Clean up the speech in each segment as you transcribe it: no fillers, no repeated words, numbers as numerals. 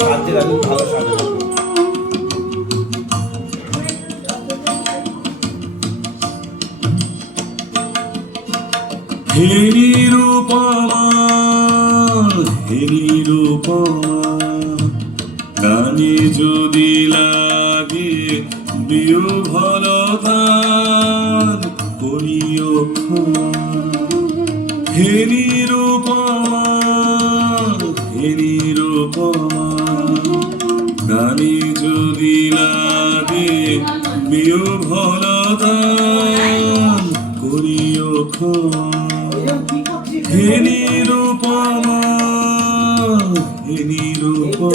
সাজে আমি ভালো সাজে হে নিরুপমা, হে নিরুপমা, গানে যদি লাগে বিহ্বলতার করিও ক্ষমা। হে নিরুপমা, হে নিরুপমা, গানে যদি লাগে বিহ্বলতার করিও ক্ষমা। হে নিরুপমা, হে নিরুপমা,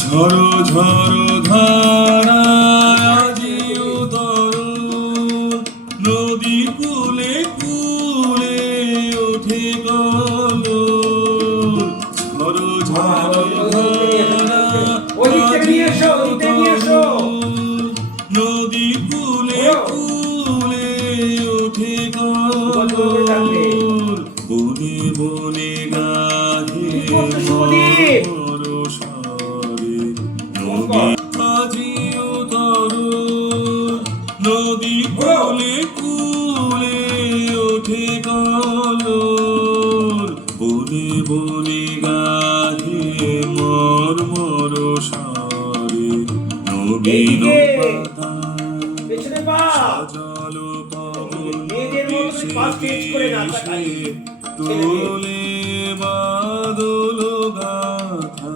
ঝড়ো ঝড়ো ধারা আজি উতর, নদী কূলে কূলে ওঠে গলো। ঝড়ো ঝড়ো ধারা আজি উতর, নদী কূলে কূলে ওঠে গলো। বনে বনে গাহে আজি উতর, নদী কূলে কূলে ওঠে গলোর। বনে বনে গাহে মর্মর সারে নবীন পাতা। সজল পবন ভেসে তোলে বাদল গাথা।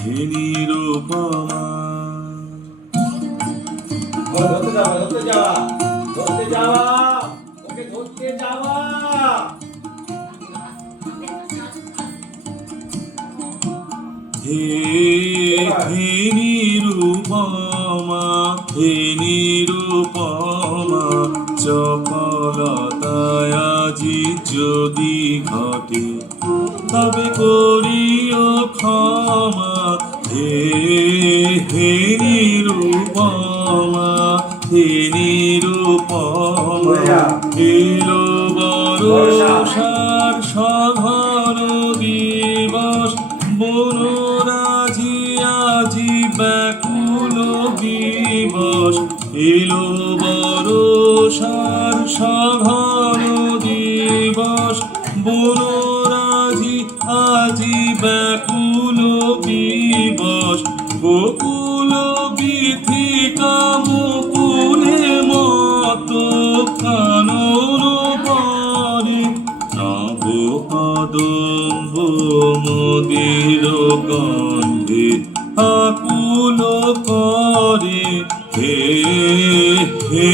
হে নিরুপমা, ধরতে যাওয়া, ধরতে যাওয়া, ধরতে যাওয়া, ওকে ধরতে যাওয়া। হে হে নিরুপমা, হে নিরুপমা, চপলতায় আজি যদি ঘটে তবে করিও ক্ষমা। হে হে নিরুপমা, হে নিরুপমা, এলো বর্ষার সঘন দিবস। বনরাজি আজি ব্যাকুল দিবস। এলো বর্ষার সঘন দিবস। বনরাজি আজি ব্যাকুল দিবস। বকুল বীথিকা মুকুলে মত কানন পরে। নব কদম্ব মদির গন্ধে আকুল করে। হে হে